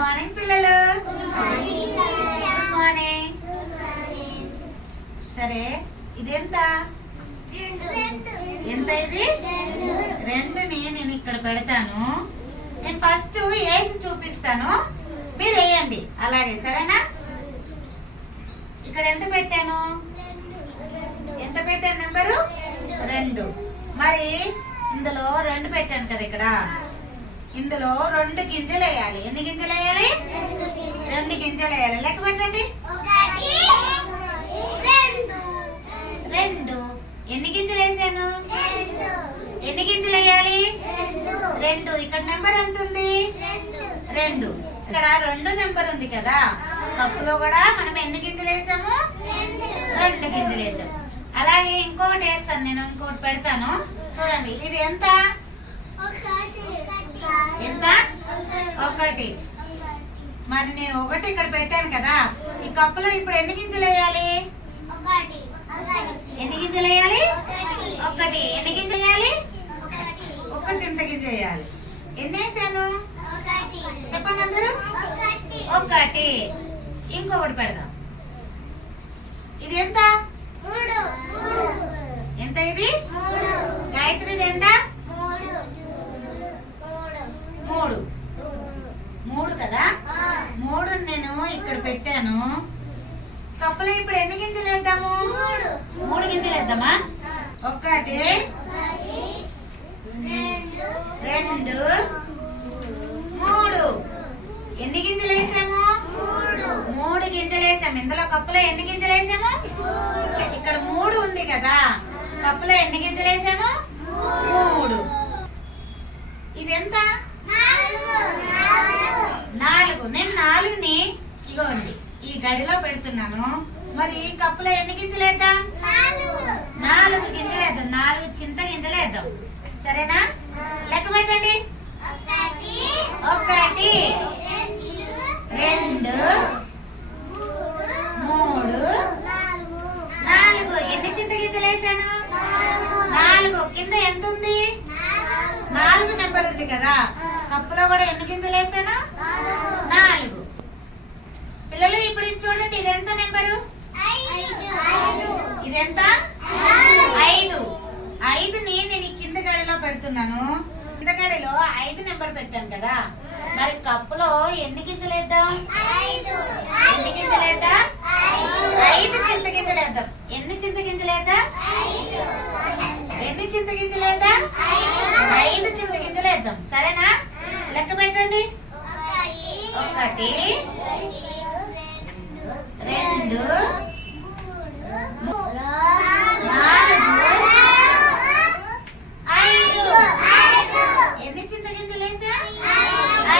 Morning పిల్లలు. Good morning. సరే ఇదెంత? ఎంత ఇది? రెండుని నేను ఇక్కడ పెడతాను. నేను ఫస్ట్ వేసి చూపిస్తాను. మీరు వేయండి. అలాగే సరేనా? ఇక్కడ ఎంత పెట్టాను? ఎంత పెట్టాను నెంబరు? రెండు. మరి ఇందులో రెండు పెట్టాను కదా ఇక్కడ. ఇందులో రెండు గింజలు వేయాలి. ఎన్ని గింజలు వేయాలి? రెండు గింజలు వేయాలి. లెక్క పెట్టండి. రెండు. ఎన్ని గింజలు వేసాను? ఎన్ని గింజలు వేయాలి? రెండు. ఇక్కడ నెంబర్ ఎంత ఉంది? రెండు. ఇక్కడ రెండు నెంబర్ ఉంది కదా. కప్పులో కూడా మనం ఎన్ని గింజలు వేసాము? రెండు గింజలు వేసాము. అలాగే ఇంకొకటి వేస్తాను. నేను ఇంకొకటి పెడతాను. చూడండి. ఇది ఎంత? ఎంత? ఒకటి. మరి నేను ఒకటి ఇక్కడ పెట్టాను కదా. ఈ కప్పులో ఇప్పుడు ఎన్ని గింజలు వేయాలి? ఎన్ని గింజలు వేయాలి? ఒకటి. ఎన్ని గింజలు వేయాలి? ఒక్క చింత గింజ వేయాలి. ఎన్ని వేసాను? చెప్పండి అందరూ. ఒకటి. ఇంకొకటి పెడదాం. ఇది ఎంత ఎంత ఇది గాయత్రిది ఎంత మూడు మూడు కదా మూడు నేను ఇక్కడ పెట్టాను కప్పులో ఇప్పుడు ఎన్ని గింజలు వేద్దాము మూడు వేద్దామా ఒకటి రెండు మూడు. ఎన్ని గింజలు వేసాము మూడు గింజలు వేసాము ఇందులో కప్పులో ఎన్ని గింజలు వేసాము ఇక్కడ మూడు ఉంది కదా. కప్పులో ఎన్ని గింజలు వేసాము మూడు. ఇది ఎంత నాలుగు. నేను నాలుగుని ఇగోండి ఈ గడిలో పెడుతున్నాను. మరి ఈ కప్పులో ఎన్ని గింజలు వేద్దాం? నాలుగు. గింజలు వేద్దాం. నాలుగు చింత గింజలు వేద్దాం. సరేనా? లెక్క పెట్టండి. ఒకటి. రెండు. మూడు. నాలుగు. ఎన్ని చింత గింజలు వేసాను నాలుగు. కింద ఎంత ఉంది? నాలుగు. నెంబర్ ఉంది కదా. కప్పులో కూడా ఎన్ని గింజలు వేసాను నాలుగు పిల్లలు ఇప్పుడు ఇది చూడండి ఇది ఎంత నెంబరు ఇది ఎంత? ఐదు. ఐదుని నేను ఈ కింద గడిలో పెడుతున్నాను. కింద గడిలో ఐదు నెంబర్ పెట్టాను కదా. మరి కప్పులో ఎన్ని గింజలు వేద్దాం? ఎన్ని గింజలు వేద్దాం? ఐదు చింత గింజలు వేద్దాం. ఎన్ని చింత గింజలు వేద్దాం? ఎన్ని చింత గింజలు వేద్దాం? ఐదు చింత గింజలు వేద్దాం. సరేనా? లెక్క పెట్టండి. ఒకటి రెండు నాలుగు ఐదు ఎన్ని చింత గింజలు వేసా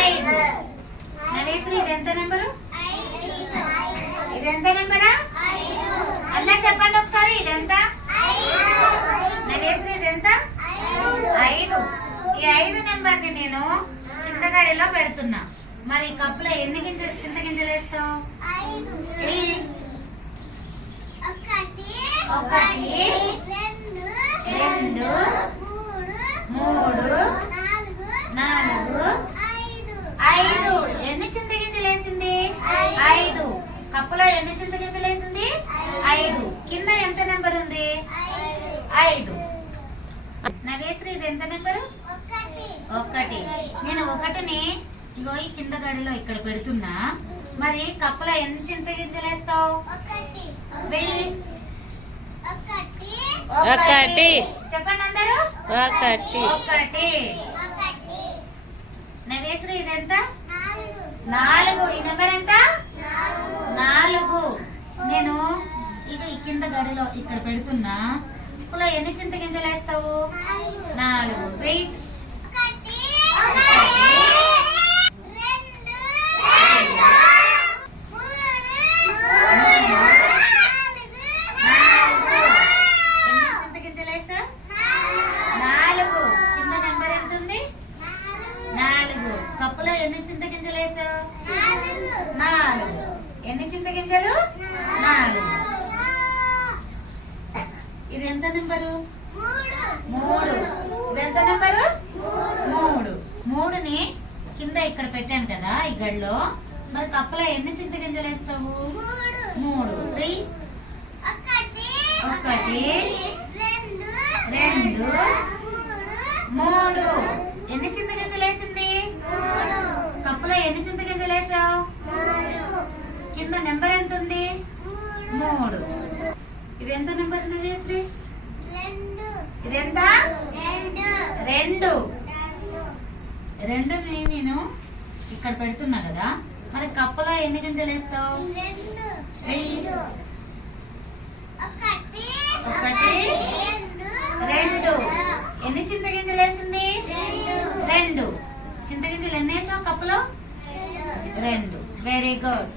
ఐదు నవేశ్వరి ఇది ఎంత నెంబరు? ఇది ఎంత నెంబరా? అందరు చెప్పండి ఒకసారి ఇది ఎంత నవేశ్వరి ఇది ఎంత ఐదు. ఈ ఐదు నెంబర్ని నేను కింద గడిలో పెడుతున్నా. మరి కప్పులో ఎన్ని గింజ చింత గింజలు వేస్తావు? ఒకటి రెండు మూడు నాలుగు ఐదు ఎన్ని చింత గింజలు వేసింది ఐదు కప్పులో ఎన్ని చింత గింజలు వేసింది? ఐదు. కింద ఎంత నెంబర్ ఉంది? ఐదు. నవేశ్వరి ఇది ఎంత నెంబరు? ఒకటి. నేను ఒకటిని ఇగో ఈ కింద గడిలో ఇక్కడ పెడుతున్నా. మరి కప్పులో ఎన్ని చింత గింజలు వేస్తావు వెయ్యి. ఒకటి. చెప్పండి అందరూ. ఒకటి. ఒకటి. నవేశ్వరి ఇది ఎంత? నాలుగు. ఈ నెంబర్ ఎంత? నాలుగు. నేను ఇక కింద గడిలో ఇక్కడ పెడుతున్నా. ఇప్పుడు ఎన్ని చింత గింజలు వేస్తావు? నాలుగు. ఎన్ని నాలుగు. కింద నెంబర్ ఎంత ఉంది నాలుగు. కప్పులో ఎన్ని చింత గింజలు వేసావు? నాలుగు. ఎన్ని చింత గింజలు నాలుగు. ఇది ఎంత నెంబరు? మూడు. ఇది ఎంత నెంబరు? మూడు. మూడుని కింద ఇక్కడ పెట్టాను కదా ఈ గడిలో మరి కప్పులో ఎన్ని చింతగింజలు వేస్తావు? మూడు. ఒకటి రెండు మూడు ఎన్ని చింతగింజలు వేసింది కప్పులో ఎన్ని చింతగింజలు వేసావు కింద నెంబర్ ఎంత ఉంది మూడు. ఇది ఎంత నెంబర్ నవ్యశ్రీ ఇది ఎంత? రెండు. రెండు. నేను ఇక్కడ పెడుతున్నా కదా. మరి కప్పులో ఎన్ని గింజలు వేస్తావు. ఒకటి. రెండు. ఎన్ని చింతగింజలు వేసింది? రెండు. చింతగింజలు ఎన్ని వేసావు కప్పులో? రెండు. Very good